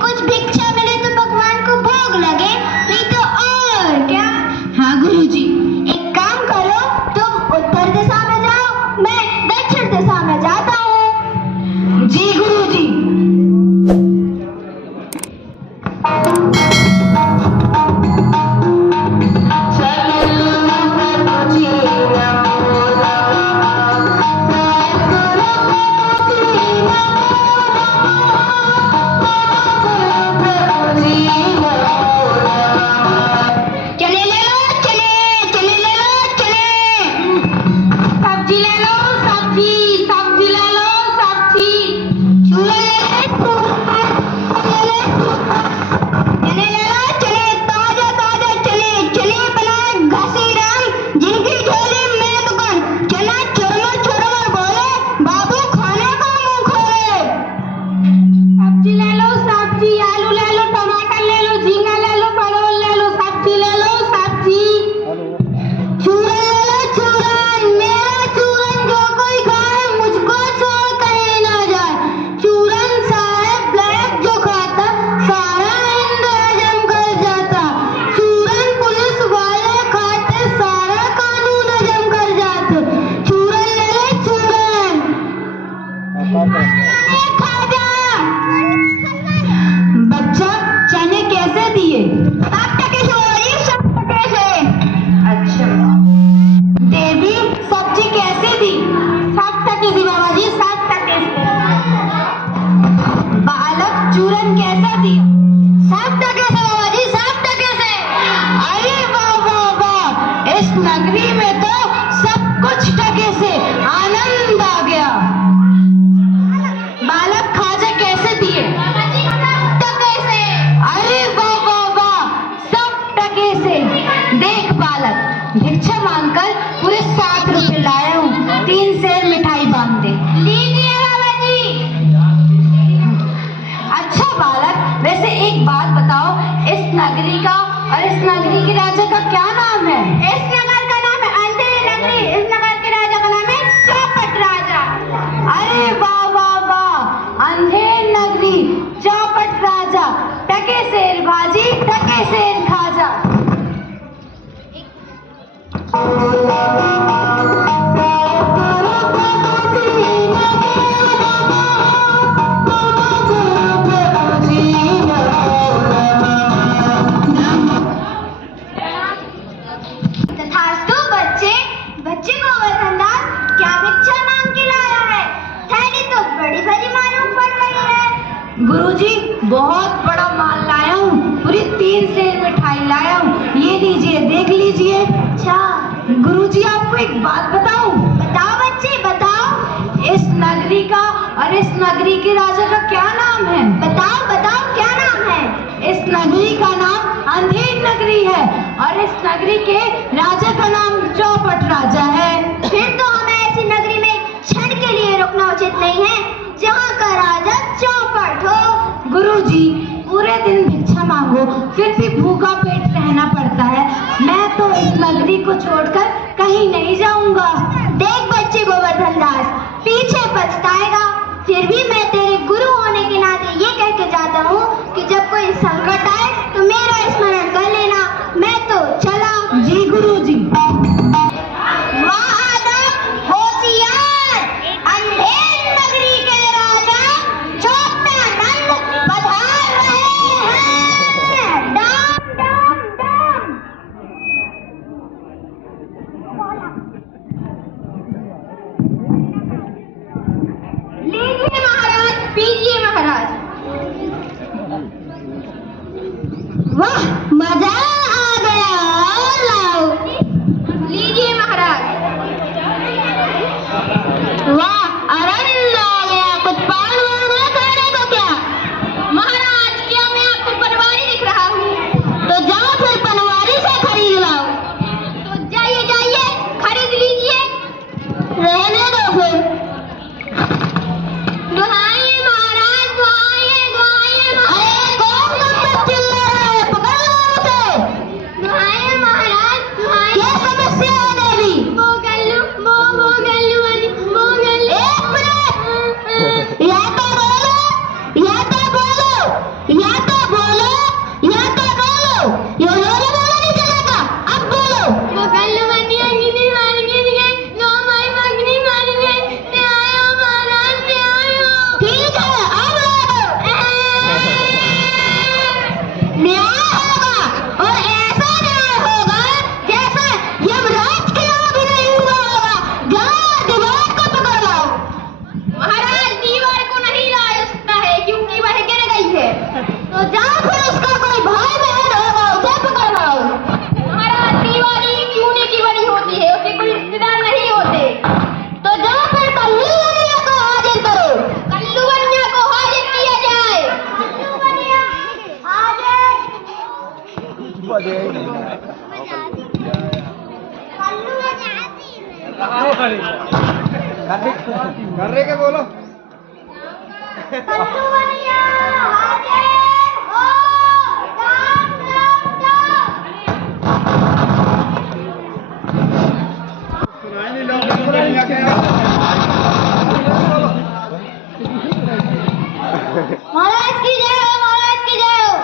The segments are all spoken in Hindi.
कुछ भिक्षा मिले तो भगवान को भोग लगे, नहीं तो और क्या। हाँ गुरुजी। एक काम करो, तुम उत्तर दिशा में जाओ, मैं दक्षिण दिशा में जाता हूँ। जी गुरुजी। बच्चा चने कैसे दिए? 7 टके से। 7 टके से। अच्छा। देवी सब्जी कैसे दी? 7 टके से बाबा जी, 7 टके से। बालक चूरन कैसा दिया? 7 टके से बाबा जी, 7 टके से। अरे वाह वाह वाह, इस नगरी में तो सब कुछ टके से। आनंद आ गया। बालक खाजा कैसे दिए? 7 टके से। अरे वाह वाह वाह, सब टके से। देख बालक, भिक्षा मांगकर पूरे 7 रुपए लाया हूँ। 3 सेर मिठाई बांध दे। लीजिए बाबा जी। अच्छा बालक, वैसे एक बात बताओ, इस नगरी का और इस नगरी के राजा का क्या नाम है? इस नगर का नाम है अंधेरी नगरी। इस नगर के राजा का नाम है चौपट राजा। अरे वाह वाह वाह, अंधेर नगरी, चौपट राजा, टके सेर भाजी, टके सेर खाजा। तथास्तु बच्चे। बच्चे गोवर्धन दास क्या भिक्षा मांग के लाया है? थैली तो बड़ी भरी मालूम पड़ रही है। गुरुजी, बहुत बड़ा माल लाया हूँ, पूरी 3 सेर मिठाई लाया हूँ। ये लीजिए, देख लीजिए। अच्छा गुरुजी, आपको एक बात बताऊं? बताओ बच्चे बताओ। इस नगरी का और इस नगरी के राजा का क्या नाम है? बताओ बताओ क्या नाम है? इस नगरी का नाम अंधेर नगरी है और इस नगरी के राजा का नाम चौपट राजा है। फिर तो हमें ऐसी नगरी में क्षण के लिए रुकना उचित नहीं है जहाँ का राजा चौपट हो। गुरुजी, पूरे दिन भिक्षा मांगो फिर भी भूखा पेट रहना पड़ता है। मैं तो इस नगरी को छोड़कर कहीं नहीं जाऊंगा। देख बच्चे गोवर्धन दास, पीछे पछताएगा। फिर भी मैं तेरे गुरु होने के नाते ये कह के जाता हूँ कि जब कोई संकट आए तो मेरा स्मरण कर लेना। मैं तो चला। जी गुरुजी। वाह आदम, होशियार, अंधेर नगरी के राजा छोटानंद पधार रहे हैं। डाम डाम डाम। लीजिए महाराज, पीजिए महाराज। वाह, मजा आ गया। और लाओ। लीजिए महाराज। वाह, आनंद आ गया। कुछ पान वान है खाने को क्या? महाराज, क्या मैं आपको पनवारी दिख रहा हूँ? तो जाओ फिर पनवारी से खरीद लाओ। तो जाइए जाइए, खरीद लीजिए। रहने दो फिर। दुहाइए महाराज, दुहाइए दुहाइए। अरे कौन तुम पर चिल्ला रहा है? पकड़ लो उसे। कर रहे के बोलो महाराज की जय हो, महाराज की जय हो।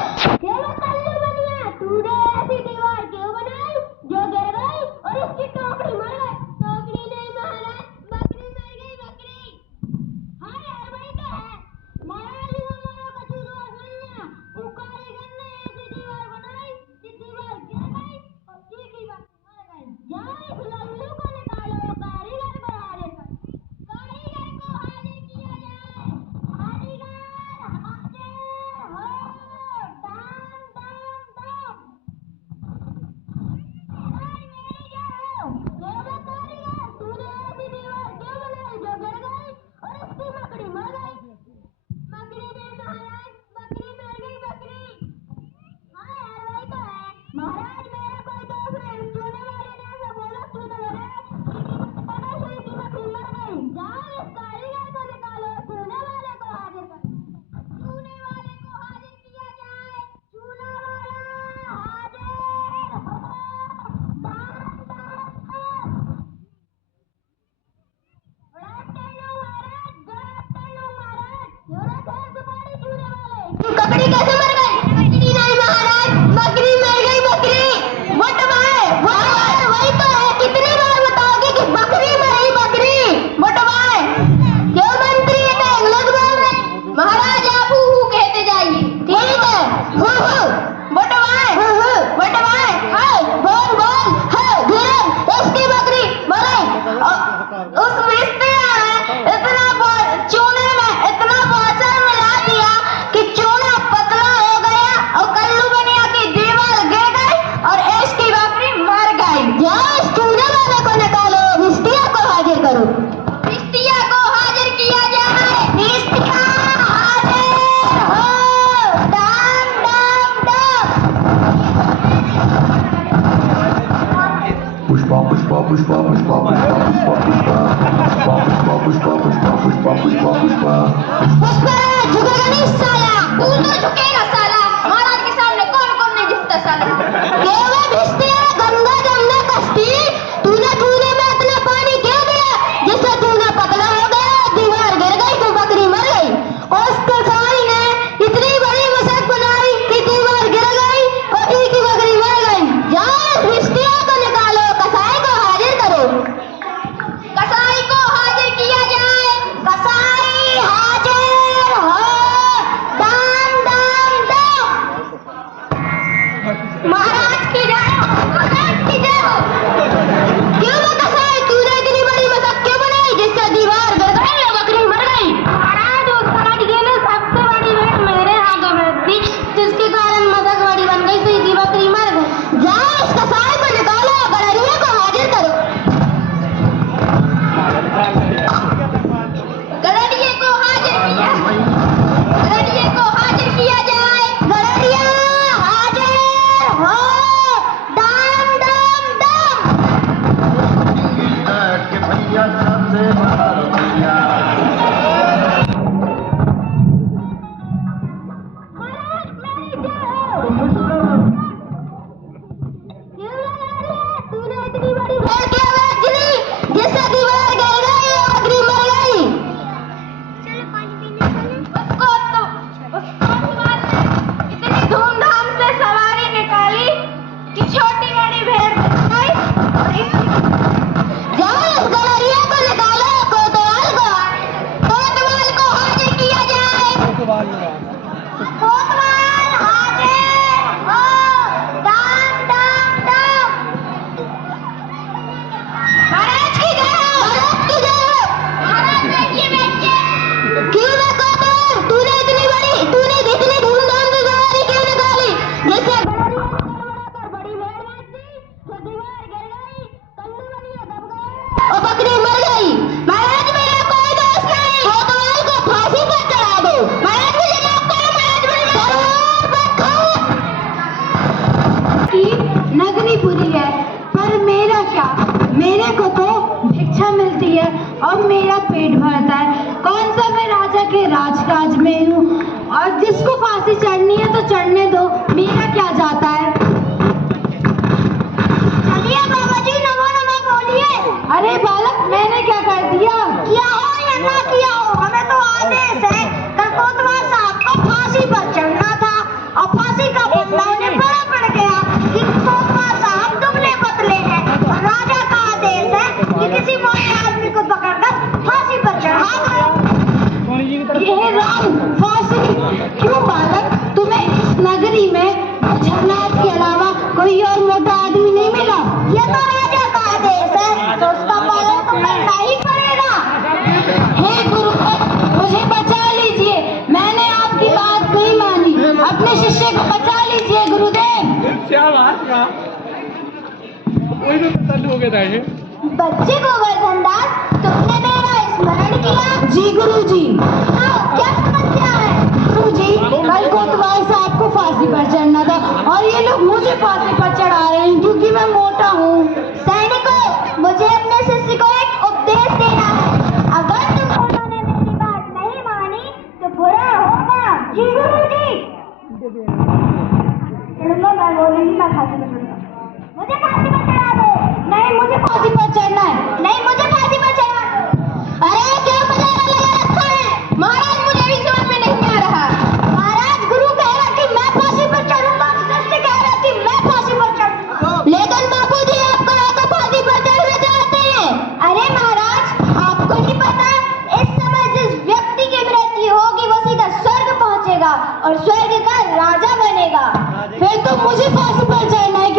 क्यों कल्लू बनिया, तूने ऐसी दीवार क्यों बनाई जो गिर गई और इसकी टोकरी मर गई? टोकरी नहीं महाराज, बकरी मर गई, बकरी। हाँ यार वही तो है महाराज, वो मोरो का चूल्हा बनिया, वो कारीगर ने ऐसी दीवार बनाई कि दीवार गिर गई और चीखी बकरी मर गई। जाओ इस लल्लू को निकालो, कारीगर को हाजिर करो, कारीगर को हाजिर किया जाए। कारीगर महाराज मेरा कोई दोस्त नहीं, चूने वाले ने ऐसा बोला, चूने वाले पटाशे की बकरी मर गई। जाओ इस कारीगर को निकालो, चूने वाले को हाजिर करो, चूने वाले को हाजिर किया जाए। चूना वाला हाजिर हो, दान बकरी कैसे मर गई? बकरी नहीं महाराज, बकरी मर गई, बकरी। मोटवाए वही तो है, कितनी बार बताओगे कि बकरी मरी, बकरी। मोटवाए क्यों मंत्री है इंग्लिश बोल रहे? महाराज आप हु कहते जाइए, ठीक है। मोटवाए मोटवाए बोल बोल धीरज, इसकी बकरी मर गई। उस मिस्त्री ने इतना चूने में इतना मौसम मिला दिया कि चूना पतला हो गया और कल्लू बनिया की दीवार गिर गई और इसकी बकरी मर गई। जाओ इस चूने वाले को निकालो, मिस्त्रिया को हाजिर करो, मिस्त्रिया को हाजिर किया जाए। मिस्त्रिया हाजिर हो, डाम डाम डाम। पुष्पा पुष्पा पुष्पा पुष्पा पुष्पा पुष्पा पुष्पा पुष्पा पुष्पा पुष्पा पुष्पा पुष्पा पुष्पा पुष्पा झुकेगा नहीं साला, तू तो झुकेगा साला। महाराज के सामने कौन कौन नहीं झुकता साला। केवल भिष्टी है, गंगा जमुना कश्ती। तूने चूने में इतना पानी क्यों दिया जिससे चूना पतला हो गया, दीवार गिर गई तो बकरी मर गई। और उस कसाई ने इतनी बड़ी मशक बनाई कि दीवार गिर गई और एक ही बकरी मर गई। जाओ इस भिष्टिया को निकालो, कसाई को हाजिर करो, कसाई को हाजिर किया जाए। कसाई हाजिर हो, दाम दाम दाम। महाराज की जय हो, महाराज की जय हो। क्यों वो कसाई, तूने इतनी बड़ी मशक क्यों बनाई जिससे दीवार गिर गई और बकरी मर गई? महाराज उस खड़गे में सबसे बड़ी भेड़ मेरे हाथों में थी, जिसके कारण मशक बड़ी बन गई, सीधी बकरी मर गई। जाओ इस कसाई को निकालो, गड़रिया को हाजिर करो, गड़रिये को हाजिर किया, गड़रिये को हाजिर किया जाए। गड़रिया हाजिर हो, दाम दाम दाम। के भैया सबसे बड़ा भैया महाराज मेरी जय हो। क्यों लगा रही है? तूने इतनी बड़ी भेड़ क्यों बेच दी जिससे दीवार गिर गई और बकरी मर गई? उसको तुम्हारे इतनी धूमधाम से सवारी निकाली कि छोटी बड़ी भेड़ बच गई और जाओ इस गड़रिया को निकालो, कोतवाल को हाजिर किया जाए। कोतवाल हाजिर हो, दाम दाम दाम। महाराज की जय हो, महाराज की जय हो। महाराज बैठिए बैठिए। क्यों ना कोतवाल, तूने इतनी धूमधाम से सवारी क्यों निकाली जिससे गड़रिया ने गड़बड़ाकर बड़ी भेड़ बेच दी, तो दीवार गिर गई, कल्लू बनिया दब गए और बकरी मर गई। महाराज मेरा कोई दोस्त नहीं, कोतवाल को फांसी पर चढ़ा दो। महाराज मुझे माफ करो, महाराज मुझे इसको फांसी चढ़नी है तो चढ़ने दो, मेरा क्या जाता है। चलिए बाबा जी, नमो नमः बोलिए। अरे बालक, मैंने क्या कर दिया? किया हो या ना किया हो, हमें तो आदेश है। कल कोतवाल साहब को फांसी पर चढ़ना था और फांसी का फंदा उन्हें बड़ा पड़ गया कि कोतवाल साहब दुबले पतले हैं और राजा का आदेश है कि किसी मोटे आदमी को पकड़कर फांसी पर चढ़ा दो। ये राम, फांसी क्यों बालक? तुम्हें इस नगरी में जगन्नाथ के अलावा कोई और मोटा आदमी नहीं मिला? ये तो राजा का आदेश है तो उसका पालन तो करना ही पड़ेगा। हे गुरु, मुझे बचा लीजिए, मैंने आपकी बात नहीं मानी, अपने शिष्य को बचा लीजिए गुरुदेव। बच्चे गोवर्धन दास, तुमने मेरा स्मरण किया? जी गुरु जी। आओ, क्या समस्या है? गुरु जी, कल कोतवाल साहब को फांसी पर चढ़ना था और ये लोग मुझे फांसी पर चढ़ा रहे हैं क्योंकि मैं मोटा हूँ। सैनिकों, मुझे अपने शिष्य को एक उपदेश देना है। अगर तुम दोनों ने मेरी बात नहीं मानी तो बुरा होगा। जी गुरु जी। चलो मैं बोलूंगी, मैं फांसी पर चढ़ूंगा। मुझे फांसी पर चढ़ा दो। नहीं, मुझे फांसी पर चढ़ना है। नहीं, मुझे फांसी पर चढ़ा दो। अरे क्या मजाक लगा रखा है? महाराज, मुझे भी समझ में नहीं आ रहा। महाराज, गुरु कह रहा कि मैं फांसी पर चढ़ूंगा, शिष्य कह रहा कि मैं फांसी पर चढ़ूंगा। लेकिन बापूजी, आप कहो तो फांसी पर चढ़ना चाहते हैं। अरे महाराज, आपको नहीं पता, इस समय जिस व्यक्ति की मृत्यु होगी वो सीधा स्वर्ग पहुंचेगा और स्वर्ग का राजा बनेगा। फिर तो मुझे फांसी पर चढ़ना है